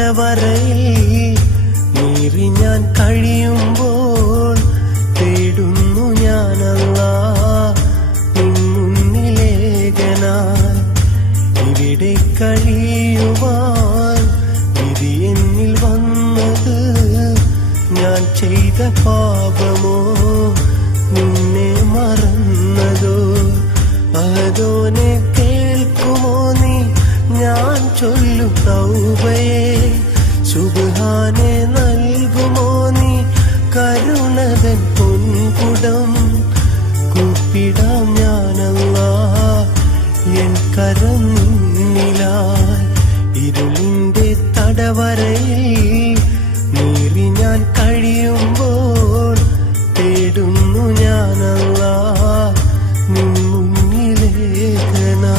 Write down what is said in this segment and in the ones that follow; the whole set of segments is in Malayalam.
തടവറയിൽ നീറി ഞാൻ കഴിയുമ്പോൾ തേടുന്നു ഞാൻ അല്ലാഹ് നിൻ മുന്നിലേകനായി. ഇവിടെ കഴിയുവാൻ വിധി എന്നിൽ വന്നത് ഞാൻ ചെയ്ത പാപമോ നിന്നെ മറന്നതോ? അതോനെ കേൾക്കുമോ നീ ഞാൻ ചൊല്ലും തൗബയെ? സുബ്ഹാനെ നൽകുമോ നീ കരുണതൻ പൊൻകുടം? കൂപ്പിടാം ഞാനല്ലാഹ് എൻ കരം നിന്നിലായി. ഇരുളിന്റെ തടവറയിൽ നീറി ഞാൻ കഴിയുമ്പോൾ തേടുന്നു ഞാനല്ലാഹ് നിൻ മുന്നിലേകനായി.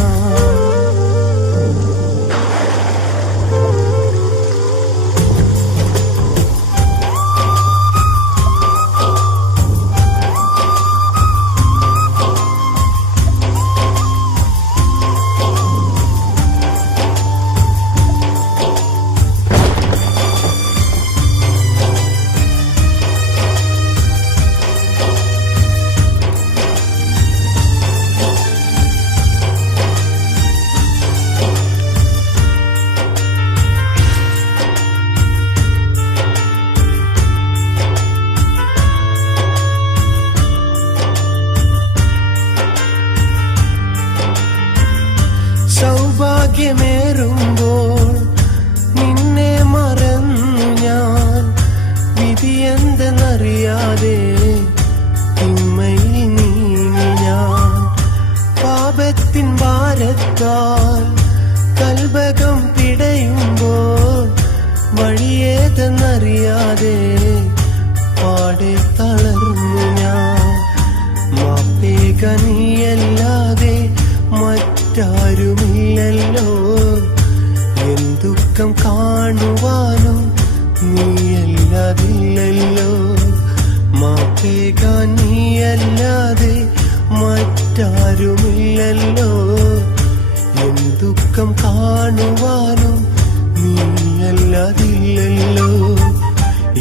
സൗഭാഗ്യമേറുമ്പോൾ നിന്നെ മറന്നു ഞാൻ. വിധി എന്തെന്നറിയാതെ തിന്മയിൽ നീങ്ങി ഞാൻ. പാപത്തിൻ ഭാരത്താൽ കൽബകം പിടയുമ്പോൾ വഴിയേതെന്നറിയാതെ പാടെ തളർന്നു ഞാൻ. മാപ്പേക നീയല്ലാതെ മറ്റാരുമില്ലല്ലോ. എൻ ദുഃഖം കാണുവാനും നീയല്ലാതില്ലല്ലോ. മാപ്പേക നീയല്ലാതെ മറ്റാരുമില്ലല്ലോ. എൻ ദുഃഖം കാണുവാനും നീയല്ലാതില്ലല്ലോ.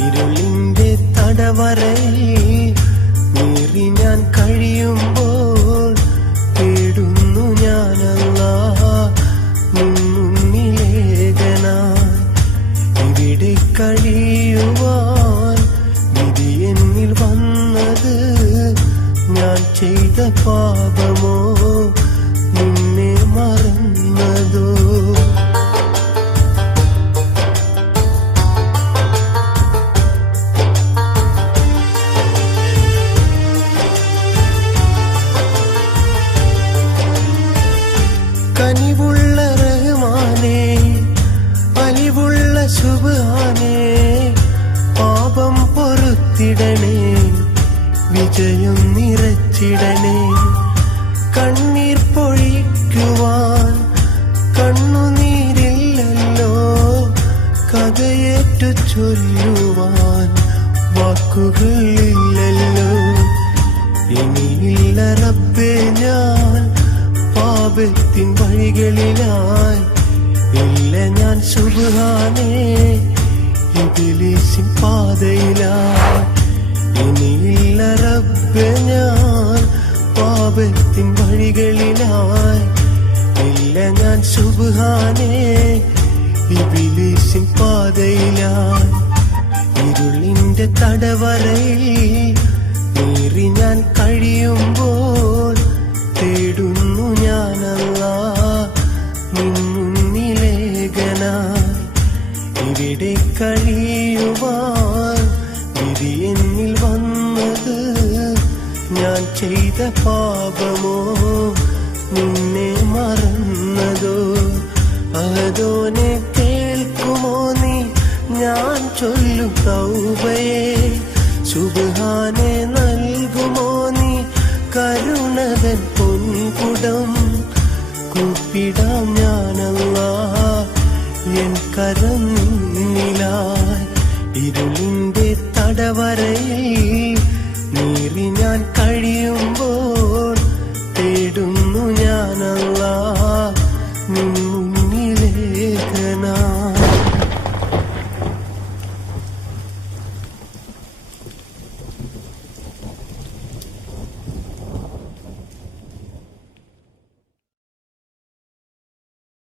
ഇരുളിന്റെ തടവറയിൽ നീറി ഞാൻ കഴിയുമ്പോൾ തേടുന്നു ഞാനല്ലാഹ് നിൻ മുന്നിലേകനായി. ഇവിടെ കഴിയുവാൻ വിധി എന്നിൽ വന്നത് ഞാൻ ചെയ്ത പാപമോ നിന്നെ മറന്നതോ? കനിവുള്ള റഹ്മാനേ, അലിവുള്ള സുബ്ഹാനേ, പാപം പൊറുത്തിടണേ, വിജയം നിറച്ചിടണേ. കണ്ണീർ പൊഴിക്കുവാൻ കണ്ണുനീരില്ലല്ലോ. കഥയേറ്റു ചൊല്ലുവാൻ വാക്കുകളില്ലല്ലോ. ഇനിയില്ല റബ്ബേ ഞാൻ പാപത്തിൻ വഴികളിലായി. ഇല്ല ഞാൻ സുബ്ഹാനേ ഇബ്ലീസിൻ പാതയിലായി. ഇനിയില്ല റബ്ബേ ഞാൻ പാപത്തിൻ വഴികളിലായി. ഇല്ല ഞാൻ സുബ്ഹാനേ ഇബ്ലീസിൻ പാതയിലായി. ഇരുളിന്റെ തടവറയിൽ നീറി ഞാൻ കഴിയുമ്പോൾ തേടുന്നു ഞാനല്ലാഹ് നിൻ മുന്നിലേകനായി. ഇവിടെ കഴിയുവാൻ വിധി എന്നിൽ വന്നത് ഞാൻ ചെയ്ത പാപമോ നിന്നെ മറന്നതോ? അതോനെ കേൾക്കുമോ നീ ഞാൻ ചൊല്ലും തൗബയെ? സുബ്ഹാനെ നൽകുമോ നീ കരുണതൻ പൊൻകുടം? കൂപ്പിടാം ഞാനല്ലാഹ് എൻ കരം നിന്നിലായി. ഇരുളിന്റെ തടവറയിൽ നീറി ഞാൻ കഴിയുമ്പോൾ തേടുന്നു ഞാനല്ലാഹ് നിൻ